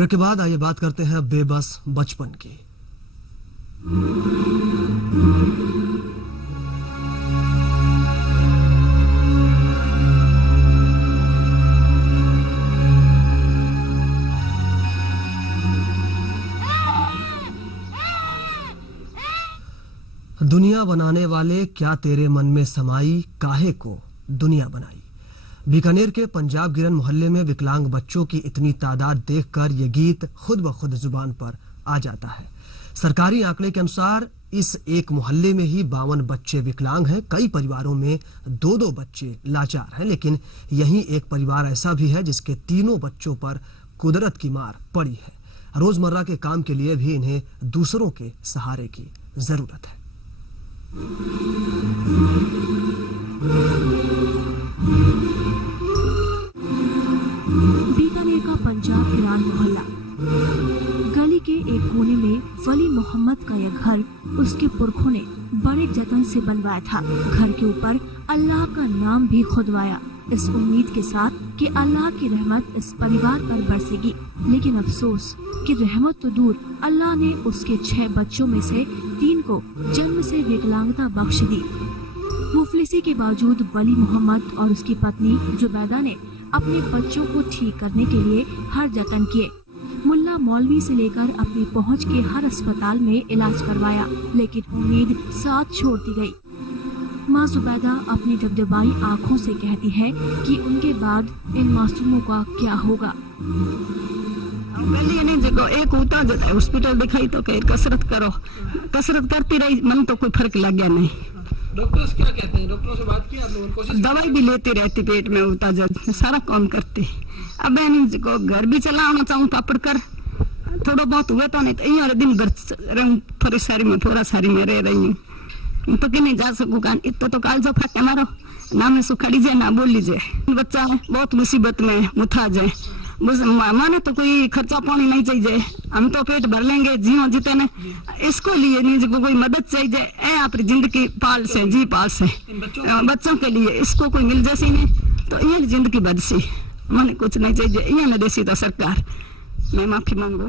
Break के बाद आइए बात करते हैं बेबस बचपन की। दुनिया बनाने वाले क्या तेरे मन में समाई, काहे को दुनिया बनाई। बीकानेर के पंजाब गिरन मोहल्ले में विकलांग बच्चों की इतनी तादाद देखकर ये गीत खुद ब खुद जुबान पर आ जाता है। सरकारी आंकड़े के अनुसार इस एक मोहल्ले में ही 52 बच्चे विकलांग हैं। कई परिवारों में 2-2 बच्चे लाचार हैं, लेकिन यहीं एक परिवार ऐसा भी है जिसके तीनों बच्चों पर कुदरत की मार पड़ी है। रोजमर्रा के काम के लिए भी इन्हें दूसरों के सहारे की जरूरत है। बीकानेर का पंजाब गिरान मोहल्ला। गली के एक कोने में वली मोहम्मद का यह घर उसके पुरखों ने बड़े जतन से बनवाया था। घर के ऊपर अल्लाह का नाम भी खुदवाया, इस उम्मीद के साथ कि अल्लाह की रहमत इस परिवार पर बरसेगी। लेकिन अफसोस कि रहमत तो दूर, अल्लाह ने उसके 6 बच्चों में से 3 को जन्म से विकलांगता बख्श दी। मुफलिसी के बावजूद वली मोहम्मद और उसकी पत्नी जुबैदा ने अपने बच्चों को ठीक करने के लिए हर जतन किए। मुल्ला मौलवी से लेकर अपनी पहुंच के हर अस्पताल में इलाज करवाया, लेकिन उम्मीद साथ छोड़ती गई। माँ जुबैदा अपनी दबदबाई आँखों से कहती है कि उनके बाद इन मासूमों का क्या होगा। एक होता हॉस्पिटल दिखाई तो कहीं कसरत करो, कसरत करती रही, मन तो कोई फर्क लग गया नहीं। डॉक्टर्स क्या कहते हैं? डॉक्टरों से बात की आपने? दवाई भी लेती रहती, पेट में होता जब सारा काम करती। अब को घर भी चलाना चाहूँ तो पढ़कर थोड़ा बहुत हुआ तो नहीं तो यही दिन भर थोड़ी सारी में रह रही हूँ तो कि नहीं जा सकूँ। इतना तो काल जो फाटे मारो ना में सुखड़ी जाए ना बोल लीजिए। बच्चा बहुत मुसीबत में मुथा जाए, माने तो कोई खर्चा पानी नहीं चाहिए, हम तो पेट भर लेंगे जियो जीते ने, इसको लिए नहीं जो कोई मदद चाहिए। अपनी जिंदगी पाल से जी पाल से बच्चों के लिए इसको कोई मिल जैसी नहीं तो ये जिंदगी बद सी, मैंने कुछ नहीं चाहिए। ये न देसी तो सरकार, मैं माफी मांगू।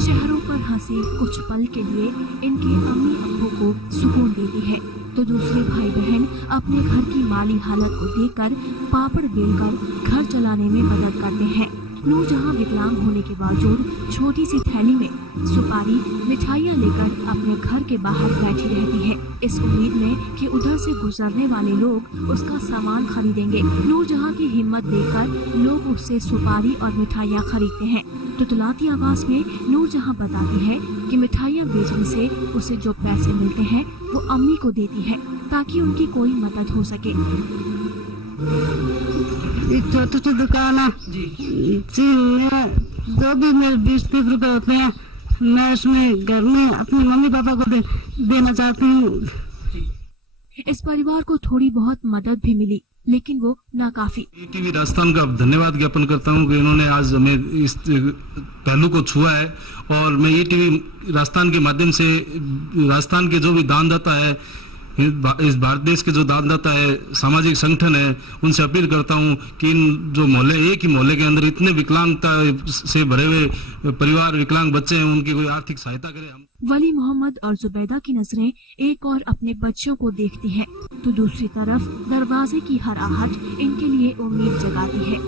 शहरों पर हंसी कुछ पल के लिए इनके अम्मी अब्बू को सुकून देती है, तो दूसरे भाई बहन अपने घर की माली हालत को देखकर पापड़ बेलकर घर चलाने में मदद करते हैं। नूरजहां विकलांग होने के बावजूद छोटी सी थैली में सुपारी मिठाइयाँ लेकर अपने घर के बाहर बैठी रहती है, इस उम्मीद में कि उधर से गुजरने वाले लोग उसका सामान खरीदेंगे। नूरजहां की हिम्मत देखकर लोग उससे सुपारी और मिठाइयाँ खरीदते हैं। तुतलाती आवाज में नूरजहां बताती है कि मिठाइयाँ बेचने से उसे जो पैसे मिलते हैं वो अम्मी को देती है ताकि उनकी कोई मदद हो सके। छोटी सी दुकान है, जो भी मेरे 20-30 रुपए होते हैं मैं उसमें घर में अपने मम्मी पापा को देना चाहती हूँ। इस परिवार को थोड़ी बहुत मदद भी मिली, लेकिन वो नाकाफी। टीवी राजस्थान का धन्यवाद ज्ञापन करता हूँ कि इन्होंने आज हमें इस पहलू को छुआ है, और मैं ये टीवी राजस्थान के माध्यम से राजस्थान के जो भी दानदाता है, इस भारत देश के जो दानदाता है, सामाजिक संगठन है, उनसे अपील करता हूं कि इन जो मोहल्ले, एक ही मोहल्ले के अंदर इतने विकलांगता से भरे हुए परिवार, विकलांग बच्चे हैं, उनकी कोई आर्थिक सहायता करें। वली मोहम्मद और जुबैदा की नजरें एक और अपने बच्चों को देखती हैं, तो दूसरी तरफ दरवाजे की हर आहट इनके लिए उम्मीद जगाती है।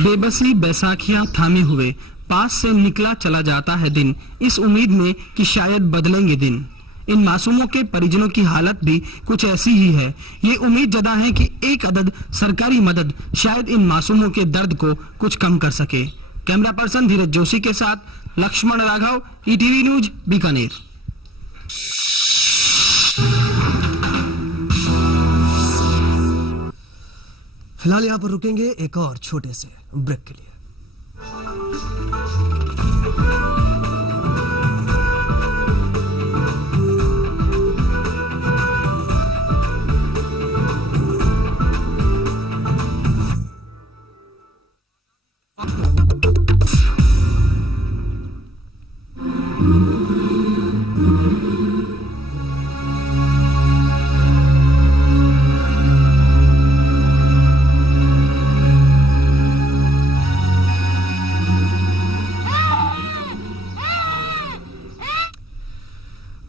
बेबसी बैसाखियां थामे हुए, पास से निकला चला जाता है दिन, इस उम्मीद में कि शायद बदलेंगे दिन। इन मासूमों के परिजनों की हालत भी कुछ ऐसी ही है। ये उम्मीद जदा है कि एक अदद सरकारी मदद शायद इन मासूमों के दर्द को कुछ कम कर सके। कैमरा पर्सन धीरज जोशी के साथ लक्ष्मण राघव, ईटीवी न्यूज, बीकानेर। फिलहाल यहाँ पर रुकेंगे एक और छोटे से ब्रेक के लिए।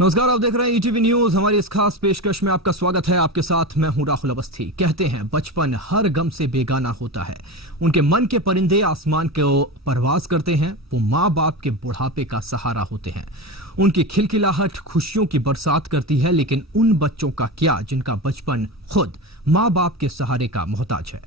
नमस्कार, आप देख रहे हैं ईटीवी न्यूज। हमारी इस खास पेशकश में आपका स्वागत है। आपके साथ मैं हूं राहुल अवस्थी। कहते हैं बचपन हर गम से बेगाना होता है। उनके मन के परिंदे आसमान को परवाज करते हैं। वो माँ बाप के बुढ़ापे का सहारा होते हैं। उनकी खिलखिलाहट खुशियों की बरसात करती है। लेकिन उन बच्चों का क्या जिनका बचपन खुद माँ बाप के सहारे का मोहताज है।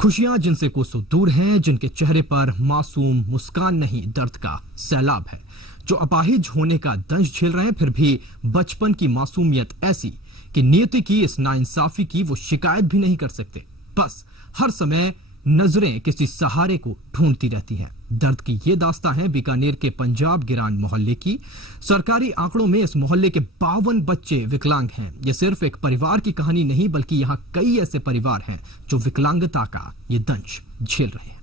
खुशियां जिनसे कोसों दूर हैं, जिनके चेहरे पर मासूम मुस्कान नहीं दर्द का सैलाब है, जो अपाहिज होने का दंश झेल रहे हैं, फिर भी बचपन की मासूमियत ऐसी कि नियति की इस नाइंसाफी की वो शिकायत भी नहीं कर सकते। बस हर समय नजरें किसी सहारे को ढूंढती रहती हैं। दर्द की ये दास्तां है बीकानेर के पंजाब गिरान मोहल्ले की। सरकारी आंकड़ों में इस मोहल्ले के 52 बच्चे विकलांग हैं। ये सिर्फ एक परिवार की कहानी नहीं, बल्कि यहाँ कई ऐसे परिवार हैं जो विकलांगता का ये दंश झेल रहे हैं।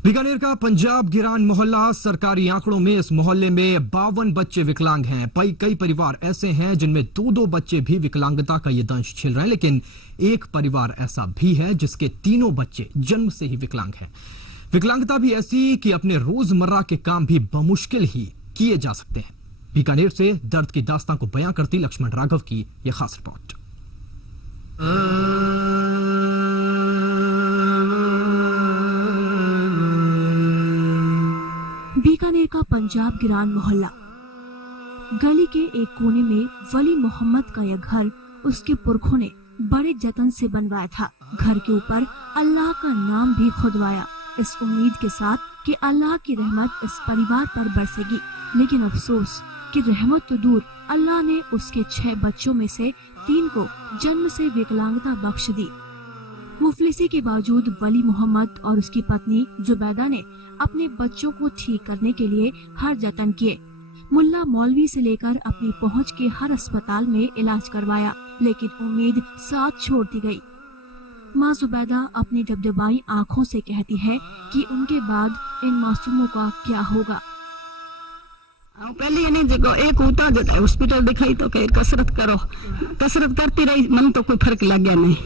बीकानेर का पंजाब गिरान मोहल्ला। सरकारी आंकड़ों में इस मोहल्ले में 52 बच्चे विकलांग हैं। कई परिवार ऐसे हैं जिनमें 2-2 बच्चे भी विकलांगता का ये दंश झेल रहे हैं। लेकिन एक परिवार ऐसा भी है जिसके तीनों बच्चे जन्म से ही विकलांग हैं। विकलांगता भी ऐसी कि अपने रोजमर्रा के काम भी बमुश्किल ही किए जा सकते हैं। बीकानेर से दर्द की दास्तां को बयां करती लक्ष्मण राघव की यह खास रिपोर्ट। बीकानेर का पंजाब गिरान मोहल्ला। गली के एक कोने में वली मोहम्मद का यह घर उसके पुरखों ने बड़े जतन से बनवाया था। घर के ऊपर अल्लाह का नाम भी खुदवाया, इस उम्मीद के साथ कि अल्लाह की रहमत इस परिवार पर बरसेगी। लेकिन अफसोस कि रहमत तो दूर, अल्लाह ने उसके 6 बच्चों में से 3 को जन्म से विकलांगता बख्श दी। मुफलिसी के बावजूद वली मोहम्मद और उसकी पत्नी जुबैदा ने अपने बच्चों को ठीक करने के लिए हर जतन किए। मुल्ला मौलवी से लेकर अपनी पहुंच के हर अस्पताल में इलाज करवाया, लेकिन उम्मीद साथ छोड़ती गई। माँ जुबैदा अपनी डबडबाई आँखों से कहती है कि उनके बाद इन मासूमों का क्या होगा। पहले जगह एक उठा जाता है, हॉस्पिटल दिखाई तो कहीं कसरत करो, कसरत करती रही, मन तो कोई फर्क लग गया नहीं।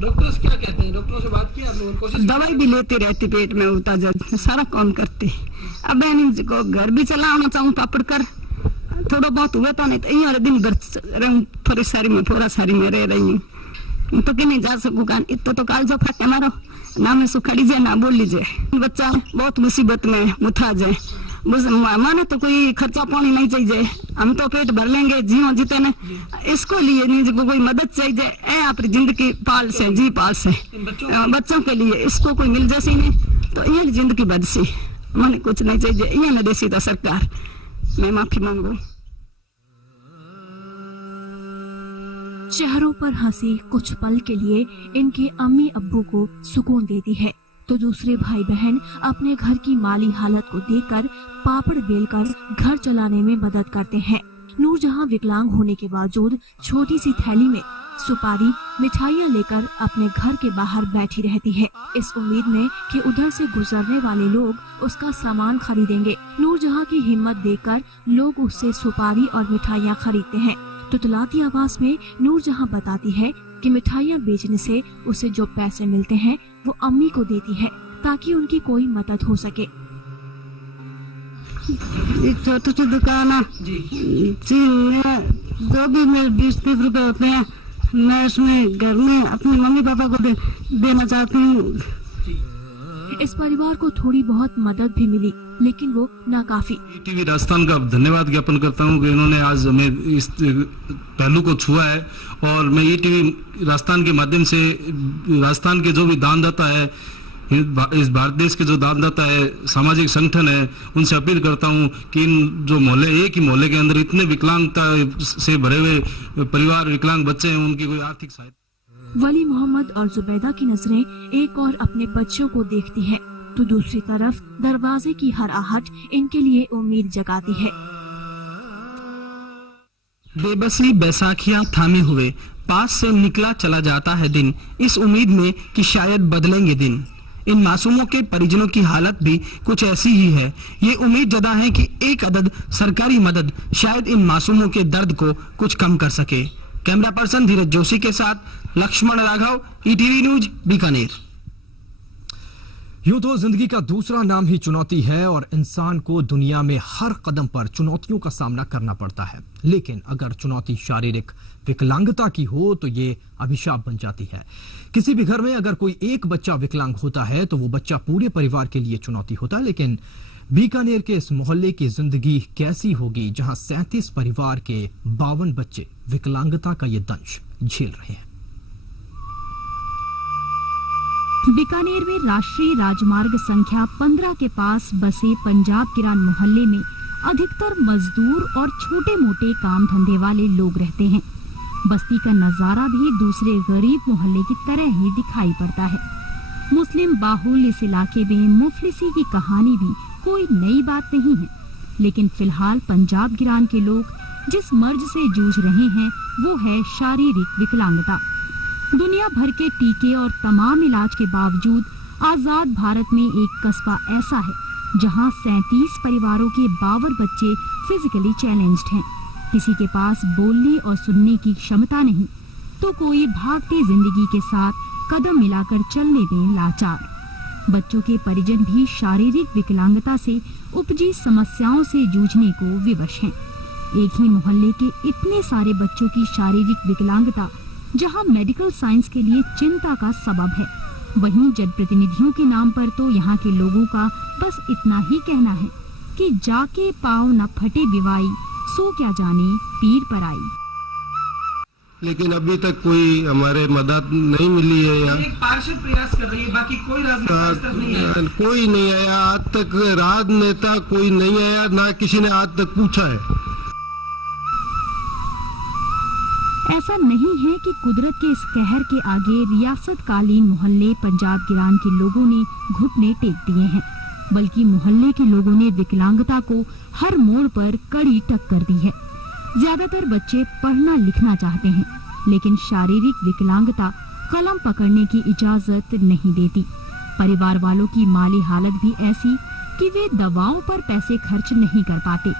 डॉक्टर्स क्या कहते हैं? डॉक्टरों से बात की आपने? दवाई भी लेती रहती, पेट में उठा जाता, सारा काम करती। अब को घर भी चलाना चाहूँ पापड़ कर, थोड़ा बहुत हुआ तो नहीं तो यही दिन घर थोड़ी सारी में रह रही हूँ। तो कि नहीं जा सकूँ, इतो तो काल जो फटे मारो ना, मैं सुखड़ी जाए ना बोल लीजिए। बच्चा बहुत मुसीबत में मुथा जाए, माने तो कोई खर्चा पानी नहीं चाहिए, हम तो पेट भर लेंगे जियो जीते ने, इसको लिए नहीं जो कोई मदद चाहिए। ए अपनी जिंदगी पाल से जी पाल से बच्चों के लिए इसको कोई मिल जैसी नहीं तो ये जिंदगी बद सी, मैंने कुछ नहीं चाहिए। ये न देसी तो सरकार, मैं माफी मांगू। चेहरों पर हंसी कुछ पल के लिए इनके अम्मी अब्बू को सुकून देती है, तो दूसरे भाई बहन अपने घर की माली हालत को देखकर पापड़ बेलकर घर चलाने में मदद करते हैं। नूरजहां विकलांग होने के बावजूद छोटी सी थैली में सुपारी मिठाइयाँ लेकर अपने घर के बाहर बैठी रहती है, इस उम्मीद में कि उधर से गुजरने वाले लोग उसका सामान खरीदेंगे। नूरजहां की हिम्मत देखकर लोग उससे सुपारी और मिठाइयाँ खरीदते हैं। तुतलाती आवाज में नूरजहां बताती है कि मिठाइयाँ बेचने से उसे जो पैसे मिलते हैं वो अम्मी को देती है ताकि उनकी कोई मदद हो सके। एक छोटी सी दुकान है, जो भी मेरे 20-30 रुपए होते हैं मैं उसमें घर में अपने मम्मी पापा को देना चाहती हूँ। इस परिवार को थोड़ी बहुत मदद भी मिली, लेकिन वो नाकाफी। टीवी राजस्थान का धन्यवाद ज्ञापन करता हूं कि इन्होंने आज हमें इस पहलू को छुआ है। और मैं ये टीवी राजस्थान के माध्यम से राजस्थान के जो भी दानदाता है, इस भारत देश के जो दानदाता है, सामाजिक संगठन है, उनसे अपील करता हूं कि इन जो मोहल्ले, एक ही मोहल्ले के अंदर इतने विकलांगता से भरे हुए परिवार, विकलांग बच्चे हैं, उनकी कोई आर्थिक सहायता। वली मोहम्मद और जुबैदा की नजरें एक और अपने बच्चों को देखती हैं, तो दूसरी तरफ दरवाजे की हर आहट इनके लिए उम्मीद जगाती है। बेबसी बैसाखियां थामे हुए, पास से निकला चला जाता है दिन, इस उम्मीद में कि शायद बदलेंगे दिन। इन मासूमों के परिजनों की हालत भी कुछ ऐसी ही है। ये उम्मीद जदा है कि एक अदद सरकारी मदद शायद इन मासूमों के दर्द को कुछ कम कर सके। कैमरा पर्सन धीरज जोशी के साथ लक्ष्मण राघव, ईटीवी न्यूज, बीकानेर। यूं तो जिंदगी का दूसरा नाम ही चुनौती है और इंसान को दुनिया में हर कदम पर चुनौतियों का सामना करना पड़ता है। लेकिन अगर चुनौती शारीरिक विकलांगता की हो तो ये अभिशाप बन जाती है। किसी भी घर में अगर कोई एक बच्चा विकलांग होता है तो वो बच्चा पूरे परिवार के लिए चुनौती होता है। लेकिन बीकानेर के इस मोहल्ले की जिंदगी कैसी होगी जहां 37 परिवार के 52 बच्चे विकलांगता का ये दंश झेल रहे हैं। बीकानेर में राष्ट्रीय राजमार्ग संख्या 15 के पास बसे पंजाब किरान मोहल्ले में अधिकतर मजदूर और छोटे मोटे काम धंधे वाले लोग रहते हैं। बस्ती का नजारा भी दूसरे गरीब मोहल्ले की तरह ही दिखाई पड़ता है। मुस्लिम बाहुल्य इस इलाके में मुफलिसी की कहानी भी कोई नई बात नहीं है। लेकिन फिलहाल पंजाब गिरान के लोग जिस मर्ज से जूझ रहे हैं वो है शारीरिक विकलांगता। दुनिया भर के टीके और तमाम इलाज के बावजूद आजाद भारत में एक कस्बा ऐसा है जहां 37 परिवारों के 52 बच्चे फिजिकली चैलेंज्ड हैं। किसी के पास बोलने और सुनने की क्षमता नहीं तो कोई भागती जिंदगी के साथ कदम मिलाकर चलने में लाचार। बच्चों के परिजन भी शारीरिक विकलांगता से उपजी समस्याओं से जूझने को विवश हैं। एक ही मोहल्ले के इतने सारे बच्चों की शारीरिक विकलांगता जहां मेडिकल साइंस के लिए चिंता का सबब है, वहीं जनप्रतिनिधियों के नाम पर तो यहां के लोगों का बस इतना ही कहना है कि जाके पाँव न फटे बिवाई, सो क्या जाने पीर पर आई। लेकिन अभी तक कोई हमारे मदद नहीं मिली है। यहाँ एक पार्षद प्रयास कर रही है, बाकी कोई राजनेता नहीं है। कोई नहीं आया आज तक, राजनेता कोई नहीं आया, ना किसी ने आज तक पूछा है। ऐसा नहीं है कि कुदरत के इस कहर के आगे रियासत कालीन मोहल्ले पंजाब गिरान के लोगों ने घुटने टेक दिए हैं, बल्कि मोहल्ले के लोगों ने विकलांगता को हर मोड़ पर कड़ी टक्कर दी है। ज्यादातर बच्चे पढ़ना लिखना चाहते हैं, लेकिन शारीरिक विकलांगता कलम पकड़ने की इजाजत नहीं देती। परिवार वालों की माली हालत भी ऐसी कि वे दवाओं पर पैसे खर्च नहीं कर पाते।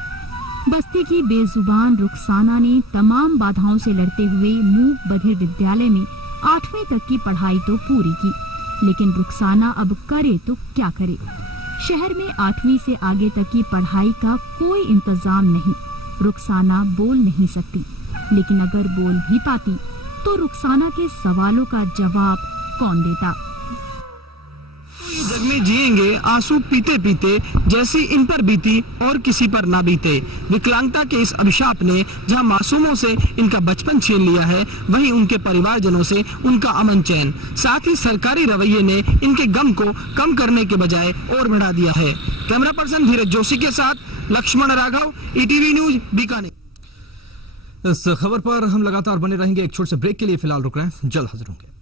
बस्ती की बेजुबान रुखसाना ने तमाम बाधाओं से लड़ते हुए मूक बधिर विद्यालय में 8वीं तक की पढ़ाई तो पूरी की, लेकिन रुखसाना अब करे तो क्या करे। शहर में 8वीं से आगे तक की पढ़ाई का कोई इंतजाम नहीं। रुखसाना बोल नहीं सकती, लेकिन अगर बोल भी पाती तो रुखसाना के सवालों का जवाब कौन देता। जग में जिएंगे आंसू पीते पीते, जैसी इन पर बीती और किसी पर ना बीते। विकलांगता के इस अभिशाप ने जहां मासूमों से इनका बचपन छीन लिया है, वहीं उनके परिवारजनों से उनका अमन चैन, साथ ही सरकारी रवैये ने इनके गम को कम करने के बजाय और बढ़ा दिया है। कैमरा पर्सन धीरज जोशी के साथ लक्ष्मण राघव, ईटीवी न्यूज, बीकानेर। इस खबर पर हम लगातार बने रहेंगे। एक छोटे से ब्रेक के लिए फिलहाल रुक रहे हैं, जल्द हाजिर होंगे।